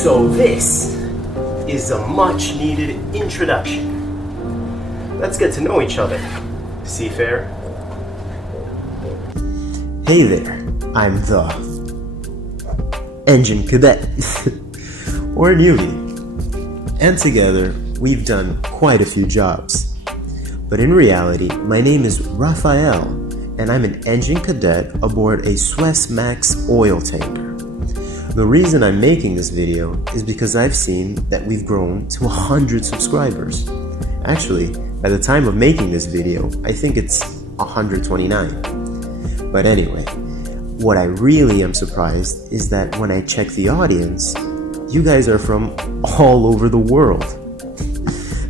So this is a much needed introduction. Let's get to know each other. Seafarer. Hey there, I'm the Engine Cadet, or newbie. And together, we've done quite a few jobs. But in reality, my name is Raphael, and I'm an engine cadet aboard a Suez Max oil tanker. The reason I'm making this video is because I've seen that we've grown to 100 subscribers. Actually, by the time of making this video, I think it's 129. But anyway, what I really am surprised is that when I check the audience, you guys are from all over the world.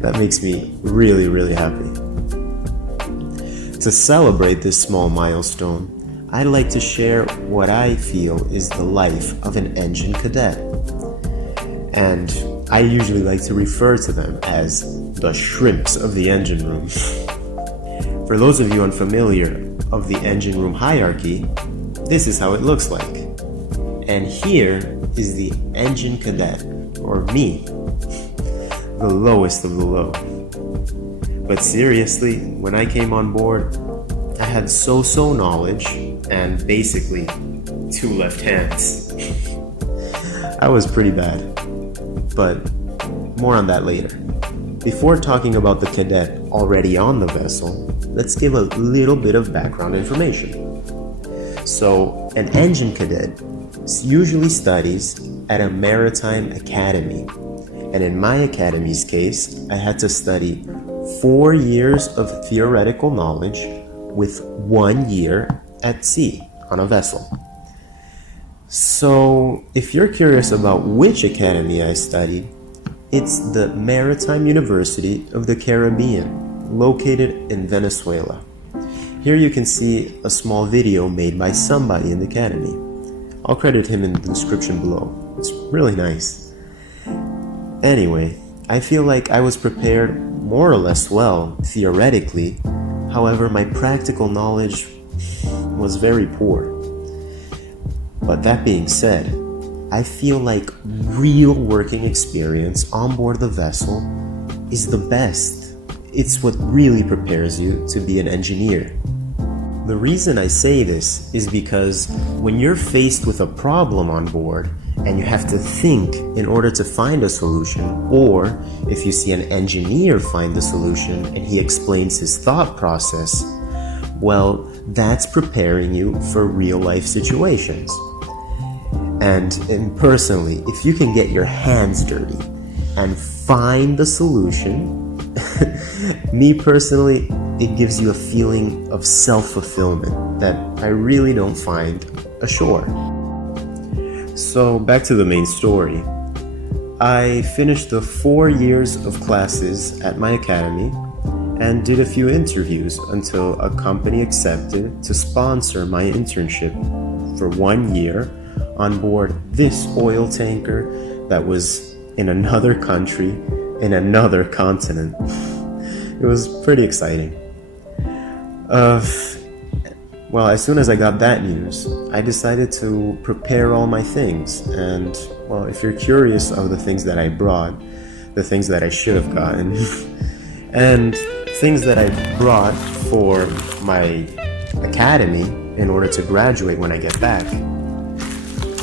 That makes me really, really happy. To celebrate this small milestone, I'd like to share what I feel is the life of an engine cadet. And I usually like to refer to them as the shrimps of the engine room. For those of you unfamiliar of the engine room hierarchy, this is how it looks like. And here is the engine cadet, or me, the lowest of the low. But seriously, when I came on board, I had so-so knowledge and basically 2 left hands. I was pretty bad, but more on that later. Before talking about the cadet already on the vessel, let's give a little bit of background information. So, an engine cadet usually studies at a maritime academy. And in my academy's case, I had to study 4 years of theoretical knowledge with 1 year at sea on a vessel. So, if you're curious about which academy I studied, it's the Maritime University of the Caribbean, located in Venezuela. Here you can see a small video made by somebody in the academy. I'll credit him in the description below. It's really nice. Anyway, I feel like I was prepared more or less well, theoretically. However, my practical knowledge was very poor. But that being said, I feel like real working experience on board the vessel is the best. It's what really prepares you to be an engineer. The reason I say this is because when you're faced with a problem on board and you have to think in order to find a solution, or if you see an engineer find the solution and he explains his thought process, well, that's preparing you for real life situations. And personally, if you can get your hands dirty and find the solution, me personally, it gives you a feeling of self-fulfillment that I really don't find ashore. So back to the main story. I finished the 4 years of classes at my academy and did a few interviews until a company accepted to sponsor my internship for 1 year on board this oil tanker that was in another country, in another continent. It was pretty exciting. Well, as soon as I got that news, I decided to prepare all my things. And, well, if you're curious of the things that I brought, the things that I should have gotten, and things that I brought for my academy in order to graduate when I get back,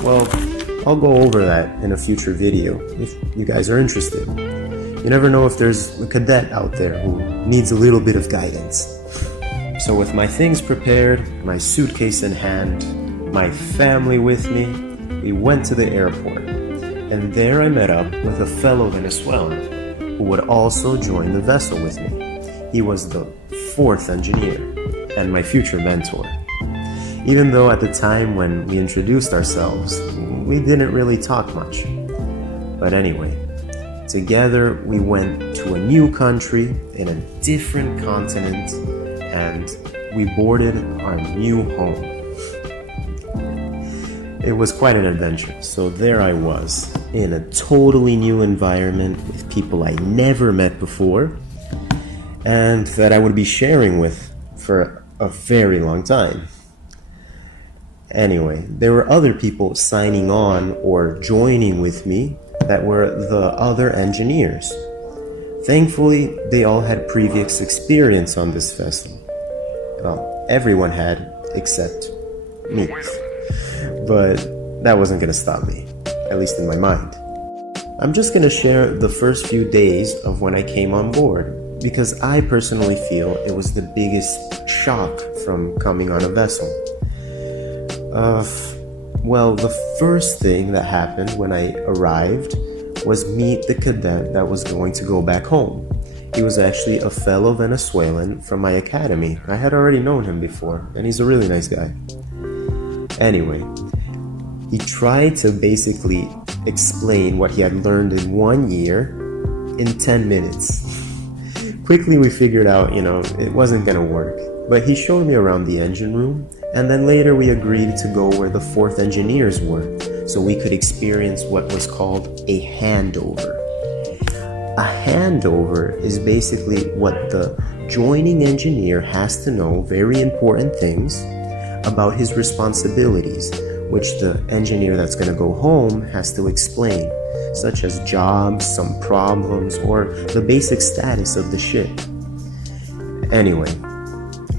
well, I'll go over that in a future video if you guys are interested. You never know if there's a cadet out there who needs a little bit of guidance. So with my things prepared, my suitcase in hand, my family with me, we went to the airport. And there I met up with a fellow Venezuelan who would also join the vessel with me. He was the 4th engineer and my future mentor. Even though at the time when we introduced ourselves, we didn't really talk much. But anyway, together we went to a new country in a different continent, and we boarded our new home. It was quite an adventure. So there I was, in a totally new environment with people I never met before, and that I would be sharing with for a very long time. Anyway, there were other people signing on or joining with me that were the other engineers. Thankfully, they all had previous experience on this vessel. Well, everyone had, except me. But that wasn't going to stop me, at least in my mind. I'm just going to share the first few days of when I came on board, because I personally feel it was the biggest shock from coming on a vessel. Well, the first thing that happened when I arrived was meet the cadet that was going to go back home. He was actually a fellow Venezuelan from my academy. I had already known him before, and he's a really nice guy. Anyway, he tried to basically explain what he had learned in 1 year in 10 minutes. Quickly we figured out, it wasn't gonna work. But he showed me around the engine room, and then later we agreed to go where the 4th engineers were, so we could experience what was called a handover. A handover is basically what the joining engineer has to know, very important things about his responsibilities, which the engineer that's going to go home has to explain, such as jobs, some problems, or the basic status of the ship. Anyway,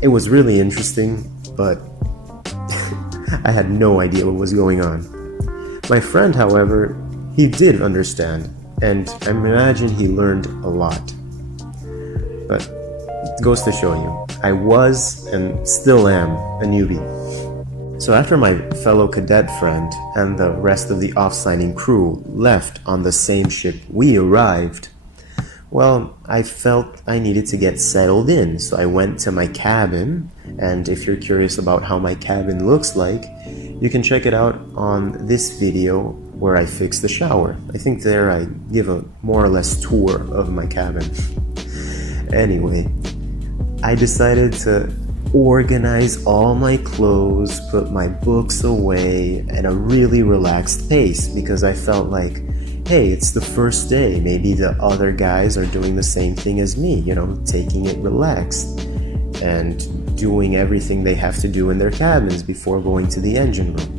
it was really interesting, but I had no idea what was going on. My friend, however, he did understand, and I imagine he learned a lot. But it goes to show you, I was and still am a newbie. So after my fellow cadet friend and the rest of the off-signing crew left on the same ship we arrived, well, I felt I needed to get settled in, so I went to my cabin, and if you're curious about how my cabin looks like, you can check it out on this video where I fix the shower. I think there I give a more or less tour of my cabin. Anyway, I decided to organize all my clothes, put my books away at a really relaxed pace because I felt like, hey, it's the first day. Maybe the other guys are doing the same thing as me, taking it relaxed and doing everything they have to do in their cabins before going to the engine room.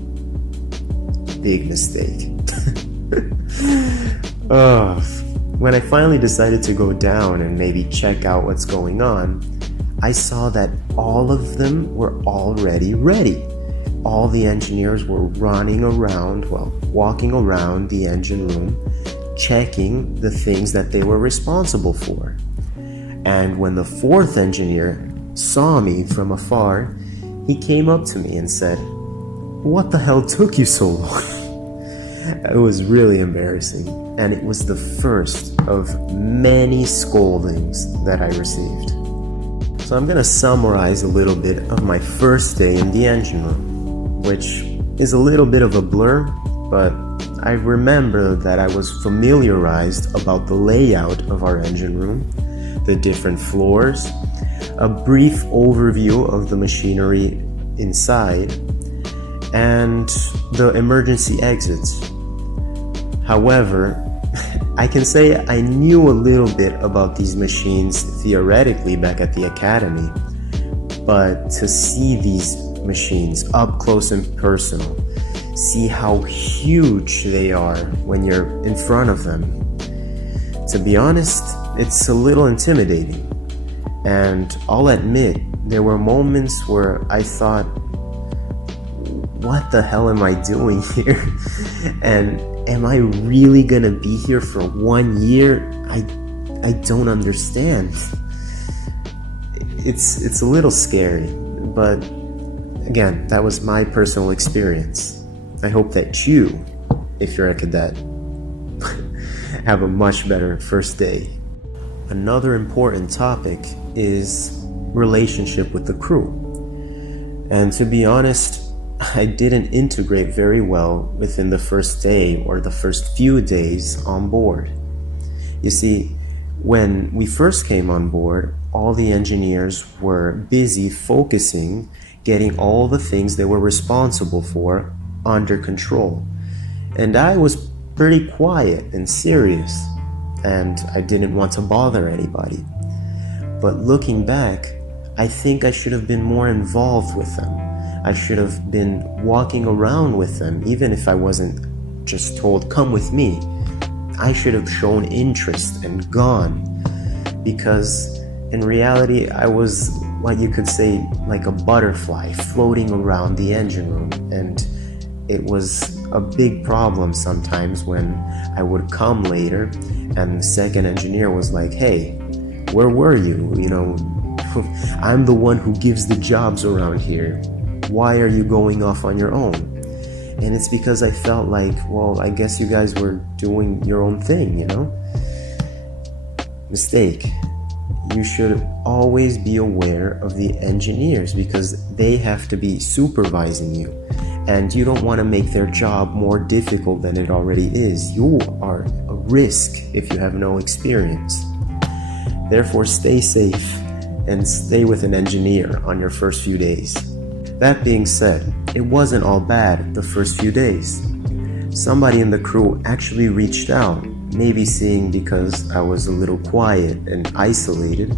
Big mistake. When I finally decided to go down and maybe check out what's going on, I saw that all of them were already ready. All the engineers were running around, walking around the engine room, checking the things that they were responsible for. And when the 4th engineer saw me from afar, he came up to me and said, "What the hell took you so long?" It was really embarrassing, and it was the first of many scoldings that I received. So I'm gonna summarize a little bit of my first day in the engine room, which is a little bit of a blur, but I remember that I was familiarized about the layout of our engine room, the different floors, a brief overview of the machinery inside, and the emergency exits. However, I can say I knew a little bit about these machines theoretically back at the academy, but to see these machines up close and personal, see how huge they are when you're in front of them, to be honest, it's a little intimidating. And I'll admit, there were moments where I thought, what the hell am I doing here? And am I really gonna be here for 1 year? I don't understand. It's a little scary, but again, that was my personal experience. I hope that you, if you're a cadet, have a much better first day. Another important topic is relationship with the crew. And to be honest, I didn't integrate very well within the first day or the first few days on board. You see, when we first came on board, all the engineers were busy focusing, getting all the things they were responsible for under control. And I was pretty quiet and serious, and I didn't want to bother anybody. But looking back, I think I should have been more involved with them. I should have been walking around with them, even if I wasn't just told, come with me. I should have shown interest and gone, because in reality I was, what you could say, like a butterfly floating around the engine room, and it was a big problem sometimes when I would come later and the second engineer was like, hey, where were you? You know, I'm the one who gives the jobs around here. Why are you going off on your own? And it's because I felt like, well, I guess you guys were doing your own thing, you know? Mistake. You should always be aware of the engineers because they have to be supervising you. And you don't want to make their job more difficult than it already is. You are a risk if you have no experience. Therefore, stay safe and stay with an engineer on your first few days. That being said, it wasn't all bad the first few days. Somebody in the crew actually reached out, maybe seeing because I was a little quiet and isolated,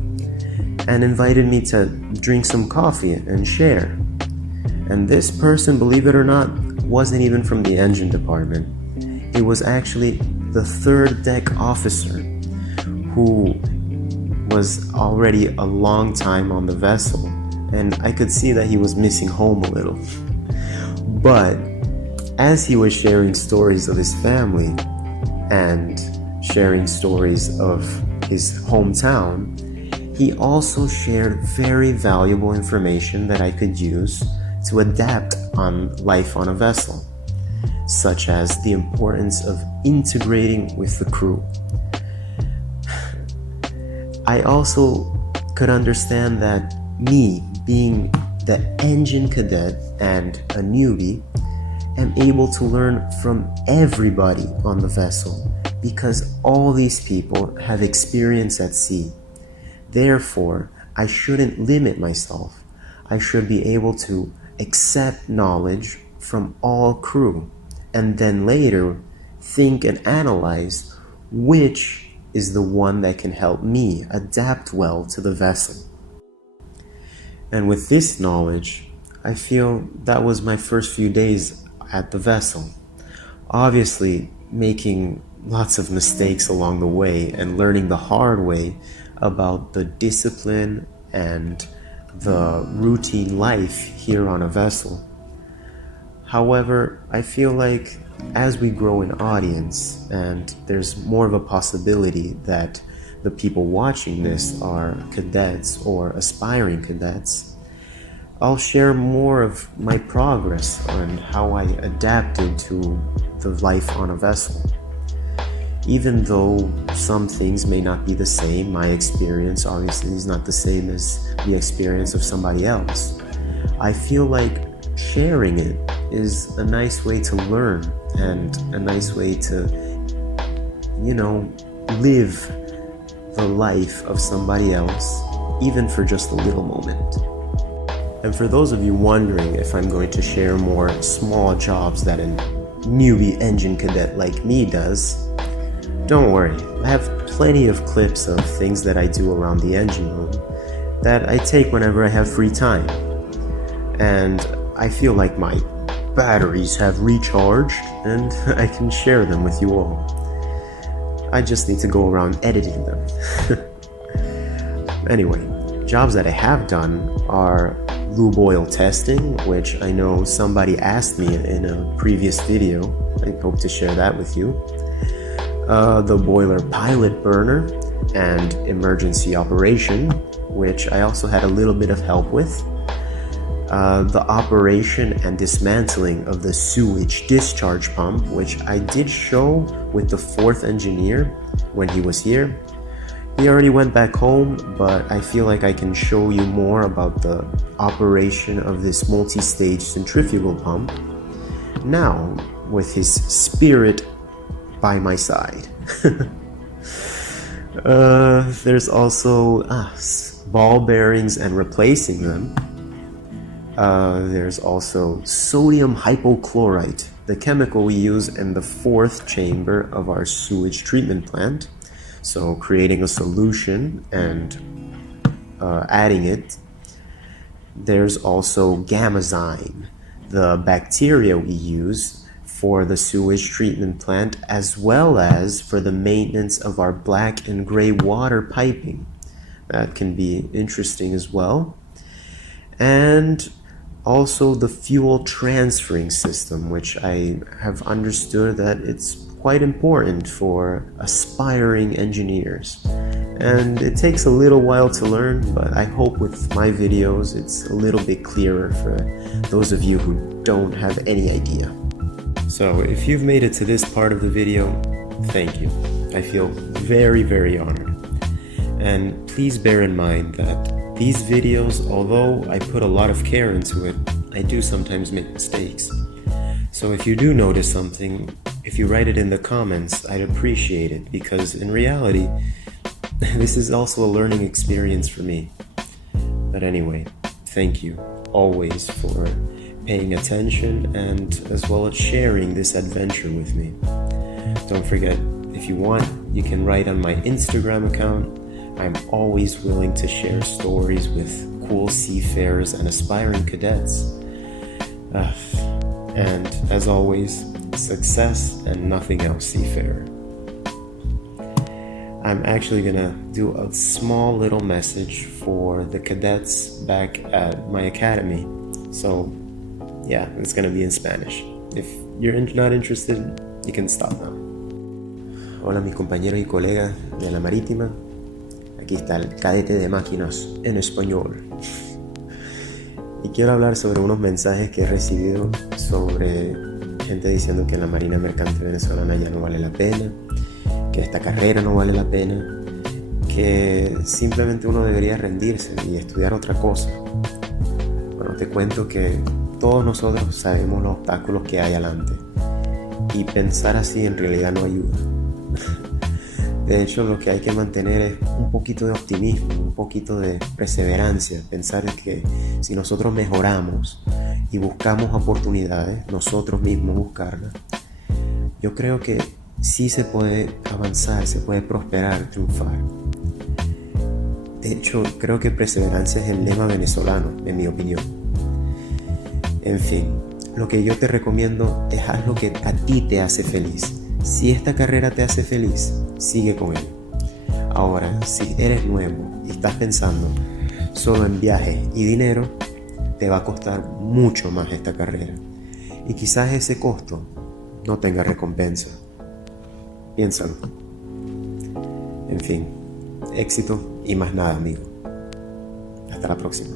and invited me to drink some coffee and share. And this person, believe it or not, wasn't even from the engine department. He was actually the third deck officer who was already a long time on the vessel, and I could see that he was missing home a little. But as he was sharing stories of his family and sharing stories of his hometown, he also shared very valuable information that I could use to adapt on life on a vessel, such as the importance of integrating with the crew. I also could understand that me, being the engine cadet and a newbie, am able to learn from everybody on the vessel because all these people have experience at sea. Therefore, I shouldn't limit myself. I should be able to accept knowledge from all crew and then later think and analyze which is the one that can help me adapt well to the vessel. And with this knowledge, I feel that was my first few days at the vessel. Obviously, making lots of mistakes along the way and learning the hard way about the discipline and the routine life here on a vessel. However, I feel like as we grow in audience and there's more of a possibility that the people watching this are cadets or aspiring cadets, I'll share more of my progress and how I adapted to the life on a vessel. Even though some things may not be the same, my experience obviously is not the same as the experience of somebody else. I feel like sharing it is a nice way to learn and a nice way to, live the life of somebody else, even for just a little moment. And for those of you wondering if I'm going to share more small jobs that a newbie engine cadet like me does, don't worry, I have plenty of clips of things that I do around the engine room that I take whenever I have free time. And I feel like my batteries have recharged and I can share them with you all. I just need to go around editing them. Anyway, jobs that I have done are lube oil testing, which I know somebody asked me in a previous video. I hope to share that with you. The boiler pilot burner and emergency operation, which I also had a little bit of help with. The operation and dismantling of the sewage discharge pump, which I did show with the fourth engineer when he was here. He already went back home, but I feel like I can show you more about the operation of this multi-stage centrifugal pump now with his spirit by my side. There's also ball bearings and replacing them. There's also sodium hypochlorite, the chemical we use in the fourth chamber of our sewage treatment plant. So creating a solution and adding it. There's also Gamazyme, the bacteria we use for the sewage treatment plant, as well as for the maintenance of our black and gray water piping. That can be interesting as well. And also the fuel transferring system, which I have understood that it's quite important for aspiring engineers. And it takes a little while to learn, but I hope with my videos it's a little bit clearer for those of you who don't have any idea. So if you've made it to this part of the video, thank you. I feel very, very honored. And please bear in mind that these videos, although I put a lot of care into it, I do sometimes make mistakes. So if you do notice something, if you write it in the comments, I'd appreciate it, because in reality, this is also a learning experience for me. But anyway, thank you always for paying attention and as well as sharing this adventure with me. Don't forget, if you want, you can write on my Instagram account. I'm always willing to share stories with cool seafarers and aspiring cadets. And as always, success and nothing else, seafarer. I'm actually gonna do a small little message for the cadets back at my academy. So yeah, it's gonna be in Spanish. If you're not interested, you can stop now. Hola mis compañeros y colegas de la Marítima. Aquí está el cadete de máquinas en español. Y quiero hablar sobre unos mensajes que he recibido sobre gente diciendo que la Marina Mercante venezolana ya no vale la pena, que esta carrera no vale la pena, que simplemente uno debería rendirse y estudiar otra cosa. Bueno, te cuento que todos nosotros sabemos los obstáculos que hay adelante y pensar así en realidad no ayuda. De hecho, lo que hay que mantener es un poquito de optimismo, un poquito de perseverancia, pensar que si nosotros mejoramos y buscamos oportunidades, nosotros mismos buscarlas, yo creo que sí se puede avanzar, se puede prosperar, triunfar. De hecho, creo que perseverancia es el lema venezolano, en mi opinión. En fin, lo que yo te recomiendo es haz lo que a ti te hace feliz. Si esta carrera te hace feliz, sigue con él. Ahora, si eres nuevo y estás pensando solo en viajes y dinero, te va a costar mucho más esta carrera. Y quizás ese costo no tenga recompensa. Piénsalo. En fin, éxito y más nada, amigo. Hasta la próxima.